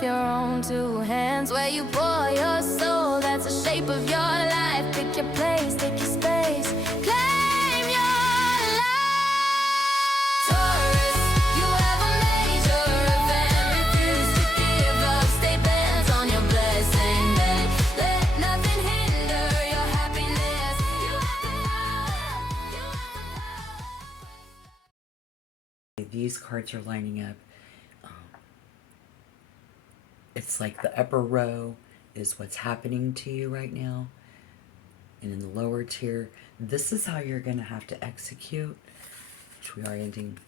of your own two hands, where you pour your soul. That's the shape of your life. Pick your place, take your space, claim your life. Taurus, you have a major event. Refuse to give up, stay bent on your blessing. Then let nothing hinder your happiness. You have the love, you have the love. These cards are lining up. It's like the upper row is what's happening to you right now. And in the lower tier, this is how you're going to have to execute. Which we are ending.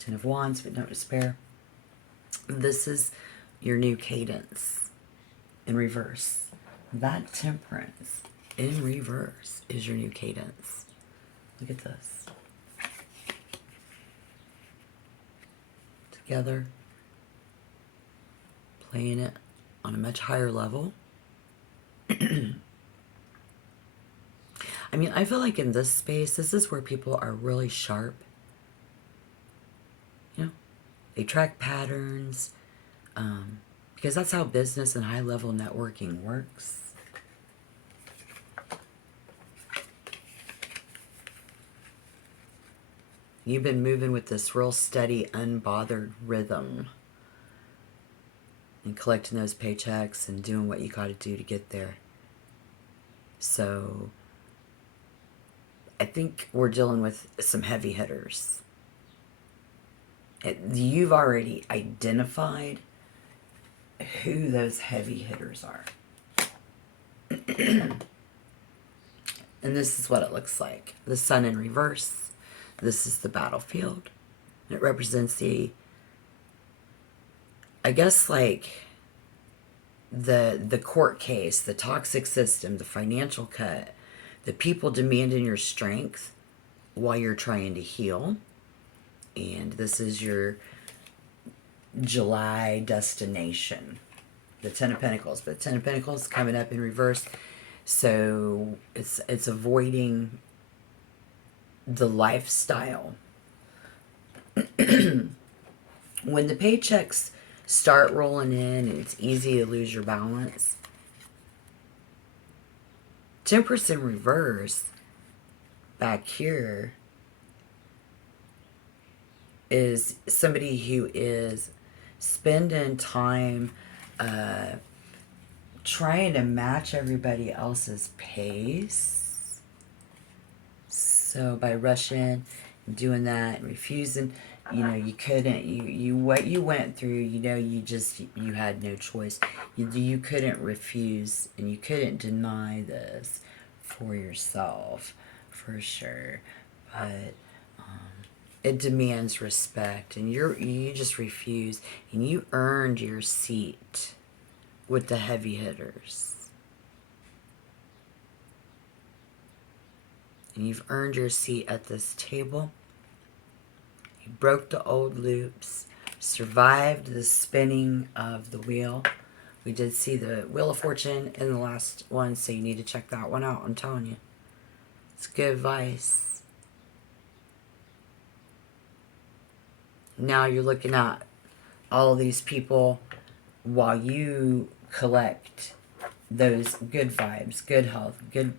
Ten of Wands, but don't despair. This is your new cadence in reverse. That Temperance in reverse is your new cadence. Look at this. Together. Playing it on a much higher level. I mean, I feel like in this space, this is where people are really sharp. You know, they track patterns, because that's how business and high-level networking works. You've been moving with this real steady, unbothered rhythm. And collecting those paychecks and doing what you got to do to get there. So I think we're dealing with some heavy hitters. You've already identified who those heavy hitters are. And this is what it looks like. The sun in reverse. This is the battlefield. It represents the, I guess, like the court case, the toxic system, the financial cut, the people demanding your strength while you're trying to heal. And this is your July destination, the Ten of Pentacles. But Ten of Pentacles coming up in reverse, so it's avoiding the lifestyle. When the paychecks start rolling in and it's easy to lose your balance, Temperance in reverse back here is somebody who is spending time trying to match everybody else's pace. So by rushing and doing that and refusing, you know, you couldn't, you what you went through, you know, you had no choice. You couldn't refuse and you couldn't deny this for yourself, for sure. But it demands respect, and you just refuse, and you earned your seat with the heavy hitters. And you've earned your seat at this table. You broke the old loops, survived the spinning of the wheel. We did see the Wheel of Fortune in the last one, so you need to check that one out, I'm telling you. It's good advice. Now you're looking at all of these people while you collect those good vibes, good health, good,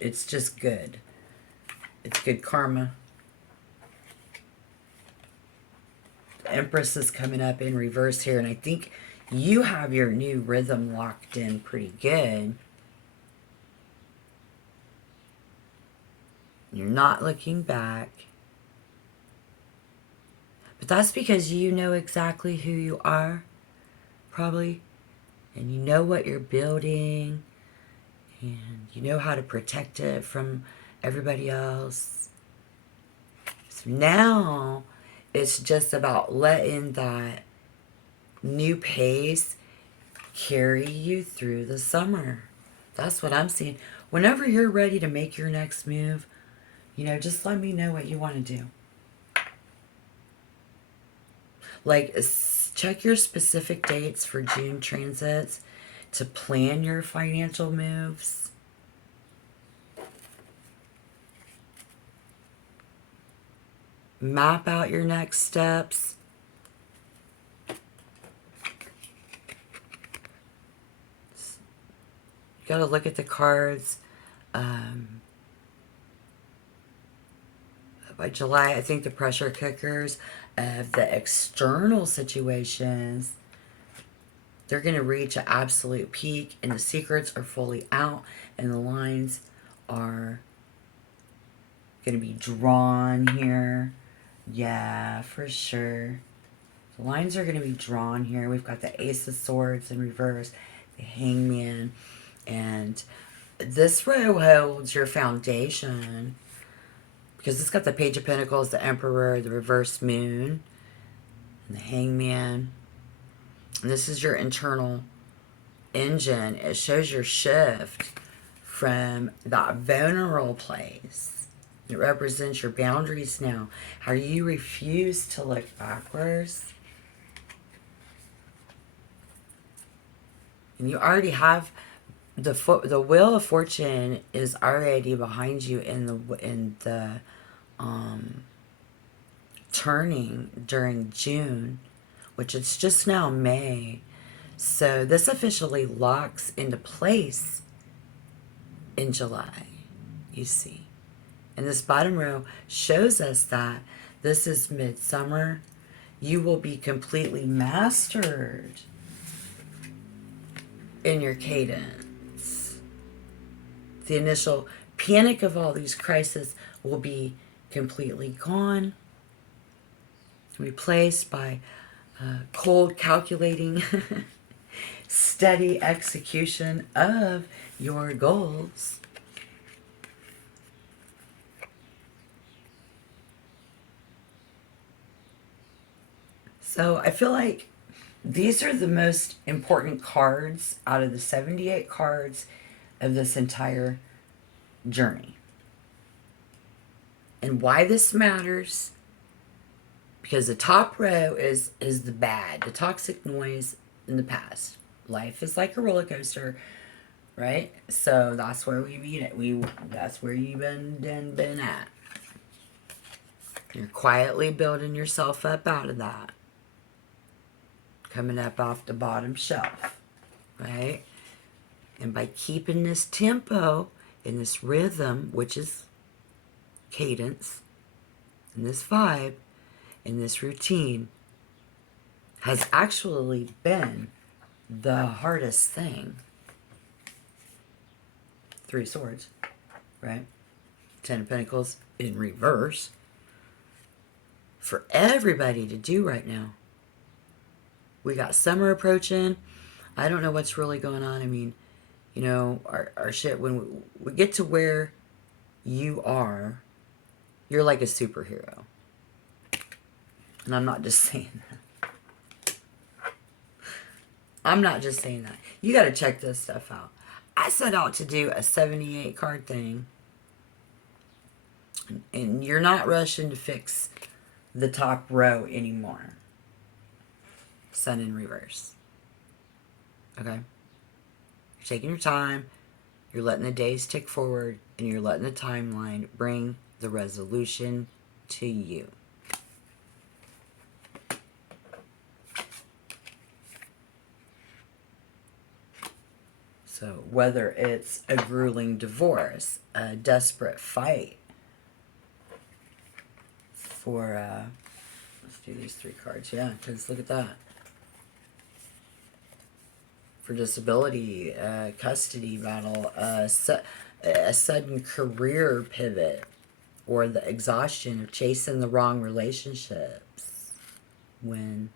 it's just good. It's good karma. The Empress is coming up in reverse here, and I think you have your new rhythm locked in pretty good. You're not looking back. But that's because you know exactly who you are, probably. And you know what you're building. And you know how to protect it from everybody else. So now it's just about letting that new pace carry you through the summer. That's what I'm seeing. Whenever you're ready to make your next move, you know, just let me know what you want to do. Like, check your specific dates for June transits to plan your financial moves. Map out your next steps. got to look at the cards. By July, I think the pressure cookers of the external situations, they're going to reach an absolute peak, and the secrets are fully out, and the lines are going to be drawn here. Yeah, for sure. The lines are going to be drawn here. We've got the Ace of Swords in reverse, the Hangman, and this row holds your foundation, because it's got the Page of Pentacles, the Emperor, the reverse moon, and the Hangman. And this is your internal engine. It shows your shift from that vulnerable place. It represents your boundaries now. How you refuse to look backwards. And you already have the Wheel of Fortune is already behind you in the turning during June, which it's just now May. So this officially locks into place in July, you see. And this bottom row shows us that this is midsummer. You will be completely mastered in your cadence. The initial panic of all these crises will be completely gone, replaced by cold, calculating, steady execution of your goals. So I feel like these are the most important cards out of the 78 cards of this entire journey. And why this matters, because the top row is the bad, the toxic noise in the past. Life is like a roller coaster, right? So that's where we meet it. That's where you've been at. You're quietly building yourself up out of that. Coming up off the bottom shelf, right? And by keeping this tempo and this rhythm, which is cadence, and this vibe, and this routine, has actually been the hardest thing. 3 of Swords, right? 10 of Pentacles in reverse for everybody to do right now. We got summer approaching. I don't know what's really going on. I mean, you know, our shit, when we get to where you are, you're like a superhero. And I'm not just saying that. I'm not just saying that. You got to check this stuff out. I set out to do a 78 card thing. And you're not rushing to fix the top row anymore. Sun in reverse. Okay? You're taking your time. You're letting the days tick forward. And you're letting the timeline bring the resolution to you. So whether it's a grueling divorce, a desperate fight for, let's do these 3 cards, yeah, because look at that. For disability, custody battle, a sudden career pivot, or the exhaustion of chasing the wrong relationships. When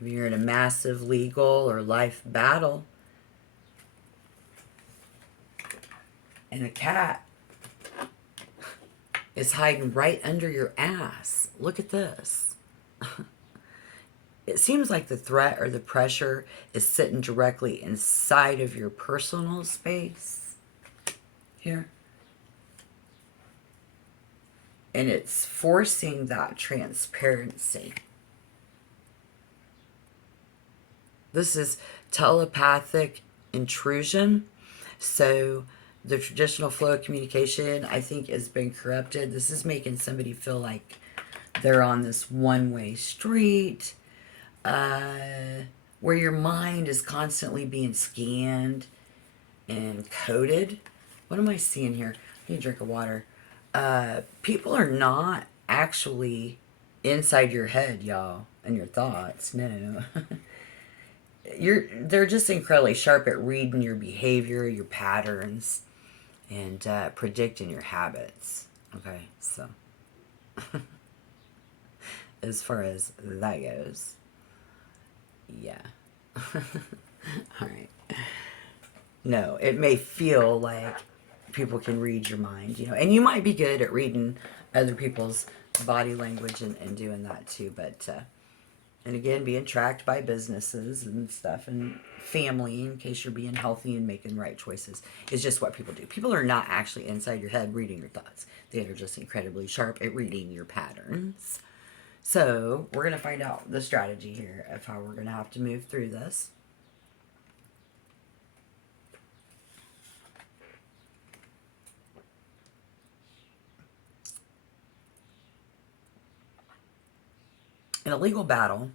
maybe you're in a massive legal or life battle, and a cat is hiding right under your ass. Look at this. It seems like the threat or the pressure is sitting directly inside of your personal space here. And it's forcing that transparency. This is telepathic intrusion. So the traditional flow of communication, I think, has been corrupted. This is making somebody feel like they're on this one-way street. where your mind is constantly being scanned and coded. What am I seeing here? I need a drink of water. People are not actually inside your head, y'all, and your thoughts. No. They're just incredibly sharp at reading your behavior, your patterns, and predicting your habits. Okay, so as far as that goes, yeah. All right. No, it may feel like people can read your mind, and you might be good at reading other people's body language and doing that too, but and again, being tracked by businesses and stuff and family in case you're being healthy and making the right choices is just what people do. People are not actually inside your head reading your thoughts. They are just incredibly sharp at reading your patterns. So we're going to find out the strategy here of how we're going to have to move through this. In a legal battle,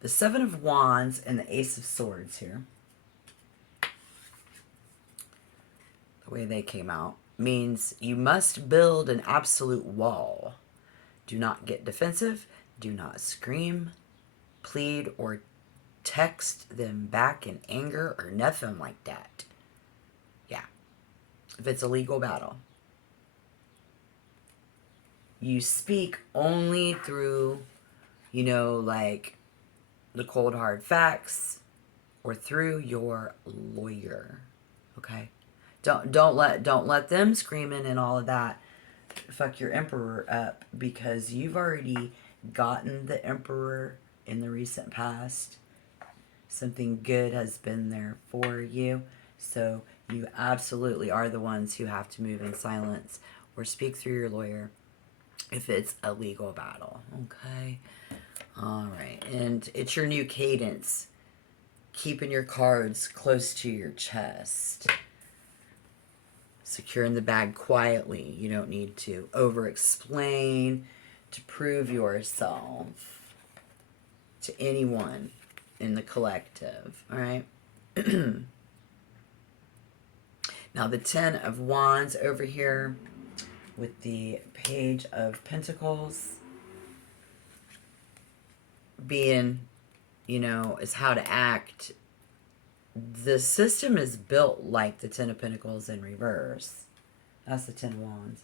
the Seven of Wands and the Ace of Swords here, the way they came out, means you must build an absolute wall. Do not get defensive. Do not scream, plead, or text them back in anger or nothing like that. Yeah. If it's a legal battle, you speak only through, like the cold hard facts or through your lawyer. Okay? Don't let them screaming and all of that fuck your emperor up, because you've already gotten the emperor in the recent past. Something good has been there for you. So you absolutely are the ones who have to move in silence or speak through your lawyer if it's a legal battle. Okay? All right. And it's your new cadence. Keeping your cards close to your chest. Securing the bag quietly. You don't need to over-explain to prove yourself to anyone in the collective. All right? Now, the Ten of Wands over here with the Page of Pentacles being, is how to act. The system is built like the Ten of Pentacles in reverse. That's the Ten of Wands.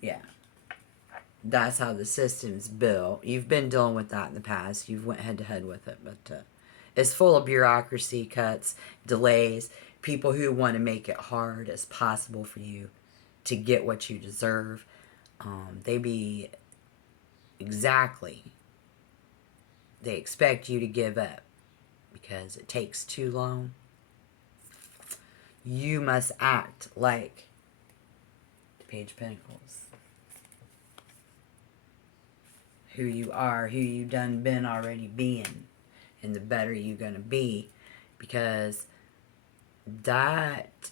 Yeah. That's how the system's built. You've been dealing with that in the past. You've went head to head with it. But it's full of bureaucracy, cuts, delays, people who want to make it hard as possible for you to get what you deserve. They expect you to give up because it takes too long. You must act like the Page of Pentacles. Who you are, who you done been already being, and the better you gonna be, because that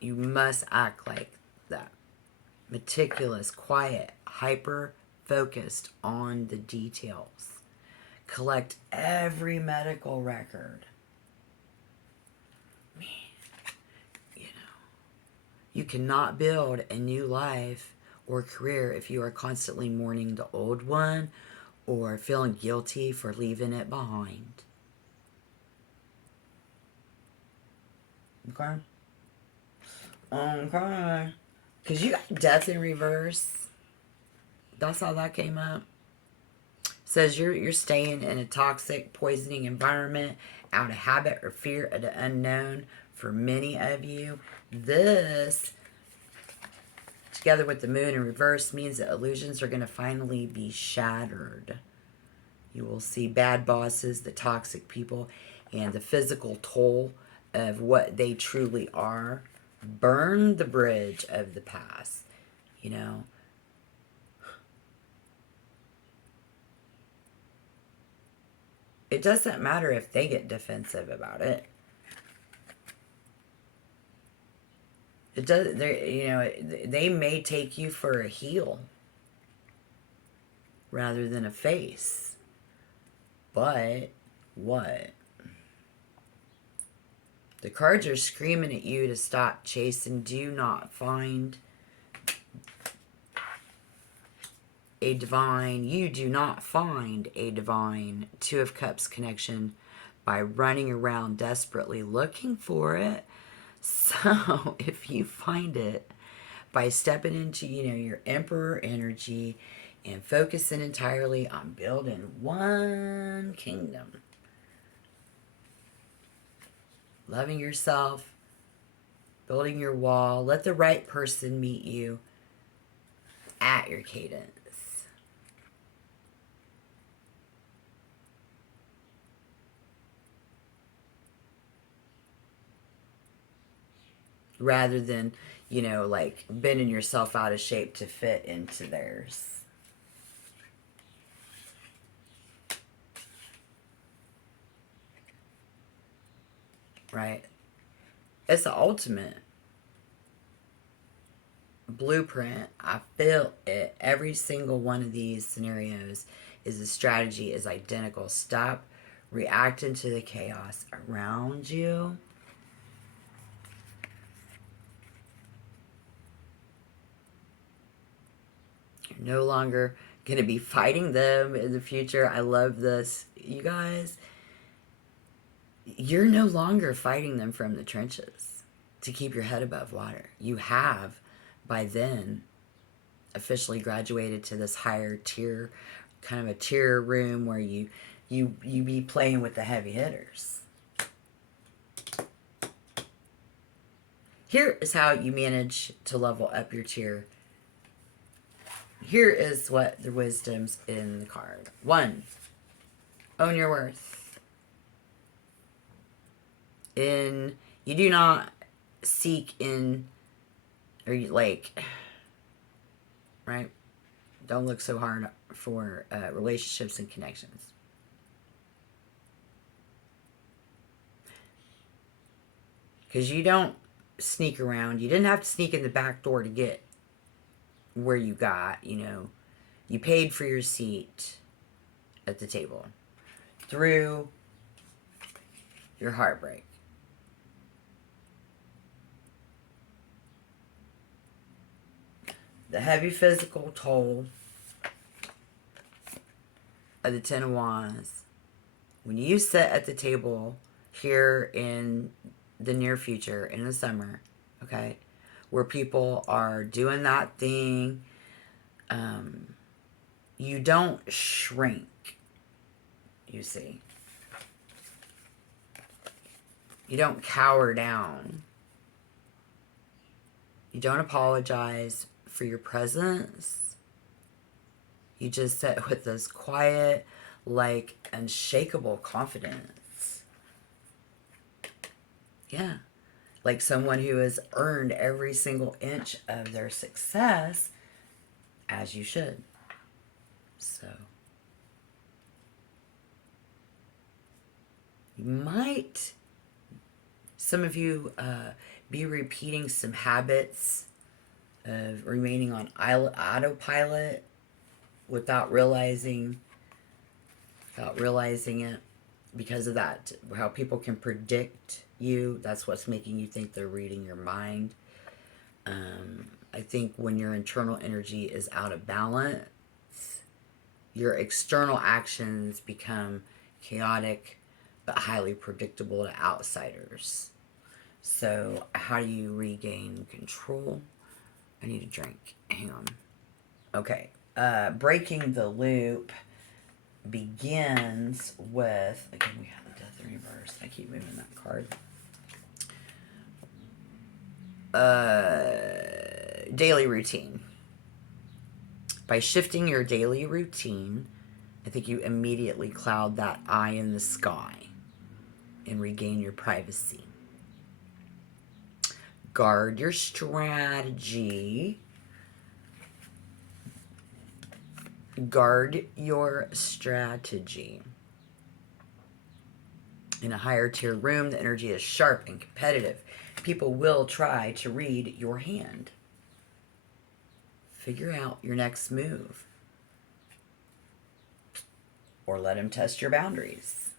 you must act like that. Meticulous, quiet, hyper focused on the details. Collect every medical record. Man, you cannot build a new life or career if you are constantly mourning the old one or feeling guilty for leaving it behind. Okay? Okay. Because you got death in reverse. That's how that came up. Says you're staying in a toxic, poisoning environment out of habit or fear of the unknown for many of you. This, together with the moon in reverse, means that illusions are going to finally be shattered. You will see bad bosses, the toxic people, and the physical toll of what they truly are. Burn the bridge of the past. It doesn't matter if they get defensive about it. It does. They may take you for a heel rather than a face. But what? The cards are screaming at you to stop chasing. Do not find a divine. You do not find a divine Two of Cups connection by running around desperately looking for it. So if you find it by stepping into, your Emperor energy and focusing entirely on building one kingdom, loving yourself, building your wall, let the right person meet you at your cadence. Rather than, like bending yourself out of shape to fit into theirs. Right? It's the ultimate blueprint. I feel it. Every single one of these scenarios is the strategy is identical. Stop reacting to the chaos around you. You're no longer going to be fighting them in the future. I love this. You guys, you're no longer fighting them from the trenches to keep your head above water. You have, by then, officially graduated to this higher tier, kind of a tier room where you be playing with the heavy hitters. Here is how you manage to level up your tier. Here is what the wisdom's in the card. 1, own your worth. You do not seek in, or right? Don't look so hard for relationships and connections. Because you don't sneak around. You didn't have to sneak in the back door to get where you got, you paid for your seat at the table through your heartbreak. The heavy physical toll of the Ten of Wands. When you sit at the table here in the near future, in the summer, okay, where people are doing that thing, you don't shrink, you see. You don't cower down. You don't apologize for your presence. You just sit with this quiet, unshakable confidence. Yeah. Like someone who has earned every single inch of their success, as you should. So, you might, some of you, be repeating some habits of remaining on autopilot without realizing it, because of that, how people can predict you. That's what's making you think they're reading your mind. I think when your internal energy is out of balance, your external actions become chaotic but highly predictable to outsiders. So how do you regain control? I need a drink. Hang on. Okay. Breaking the loop begins with, again, we have the Death in Reverse. I keep moving that card. Daily routine. By shifting your daily routine, I think you immediately cloud that eye in the sky and regain your privacy. Guard your strategy. Guard your strategy. In a higher tier room, the energy is sharp and competitive. people will try to read your hand. Figure out your next move. Or let them test your boundaries.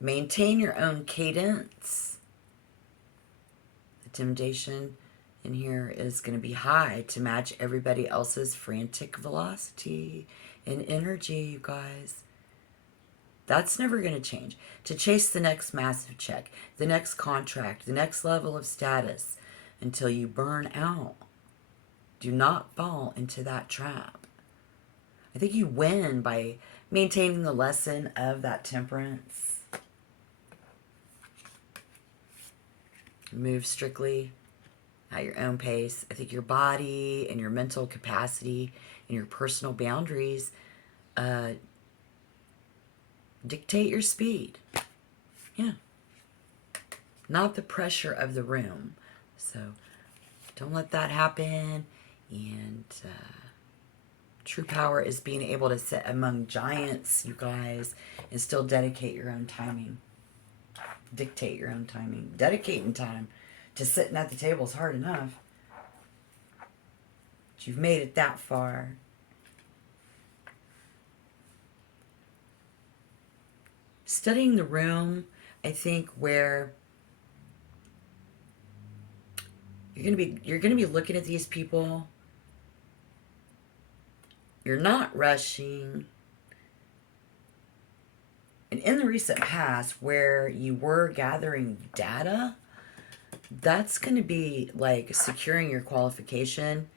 Maintain your own cadence. The temptation in here is going to be high to match everybody else's frantic velocity and energy, you guys. That's never going to change. To chase the next massive check, the next contract, the next level of status until you burn out. Do not fall into that trap. I think you win by maintaining the lesson of that temperance. Move strictly at your own pace. I think your body and your mental capacity and your personal boundaries dictate your speed. Yeah. Not the pressure of the room. So don't let that happen. And true power is being able to sit among giants, you guys, and still dedicate your own timing. Dictate your own timing. Dedicating time to sitting at the table is hard enough. But you've made it that far. Studying the room, I think, where you're gonna be looking at these people. You're not rushing. And in the recent past, where you were gathering data, that's going to be like securing your qualification.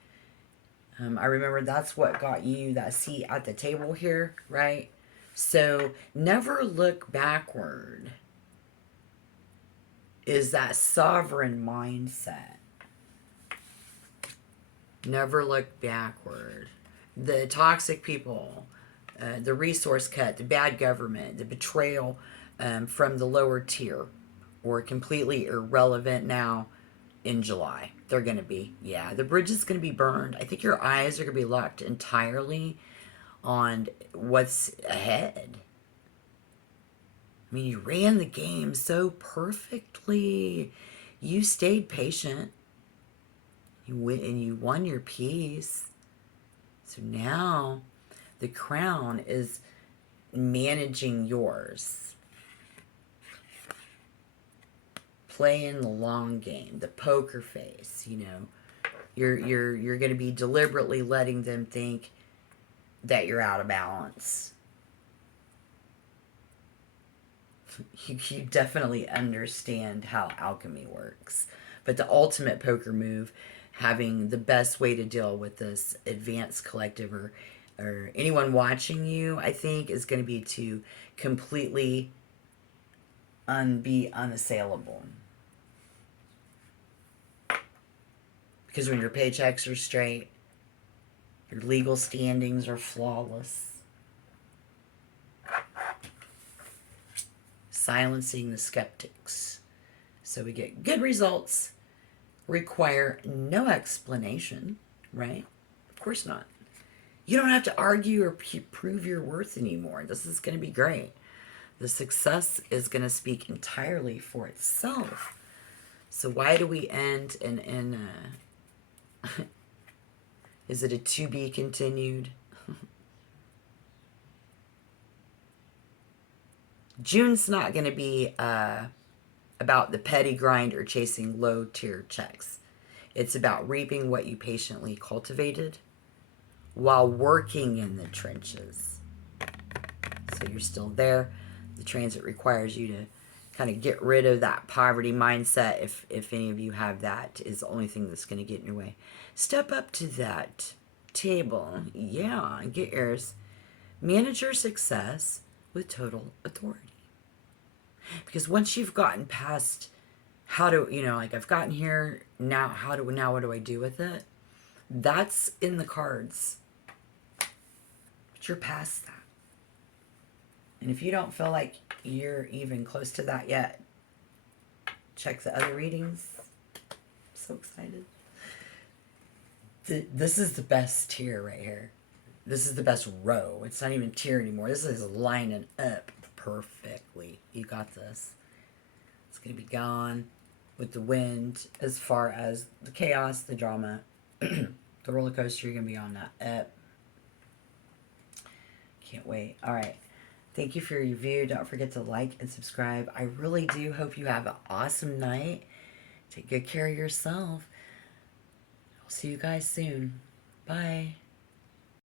I remember that's what got you that seat at the table here, right? So never look backward is that sovereign mindset. Never look backward. The toxic people, the resource cut, the bad government, the betrayal from the lower tier, or completely irrelevant now in July. They're going to be, yeah, the bridge is going to be burned. I think your eyes are going to be locked entirely on what's ahead. I mean, you ran the game so perfectly. You stayed patient. You won your peace. So now the crown is managing yours. Playing the long game, the poker face, you know. You're going to be deliberately letting them think that you're out of balance. You definitely understand how alchemy works. But the ultimate poker move, having the best way to deal with this advanced collective or anyone watching you, I think, is going to be to completely be unassailable. Because when your paychecks are straight, your legal standings are flawless. Silencing the skeptics. So we get good results, require no explanation, right? Of course not. You don't have to argue or prove your worth anymore. This is going to be great. The success is going to speak entirely for itself. So why do we end in is it a to be continued? June's not going to be about the petty grind or chasing low tier checks. It's about reaping what you patiently cultivated while working in the trenches. So you're still there. The transit requires you to kind of get rid of that poverty mindset. If any of you have that, is the only thing that's going to get in your way. Step up to that table. Yeah, get yours. Manage your success with total authority. Because once you've gotten past how to, like I've gotten here, now what do I do with it? That's in the cards. But you're past that. And if you don't feel like you're even close to that yet, check the other readings. I'm so excited. This is the best tier right here. This is the best row. It's not even tier anymore. This is lining up perfectly. You got this. It's going to be gone with the wind as far as the chaos, the drama, the roller coaster. You're going to be on that. Can't wait. All right. Thank you for your review. Don't forget to like and subscribe. I really do hope you have an awesome night. Take good care of yourself. I'll see you guys soon. Bye.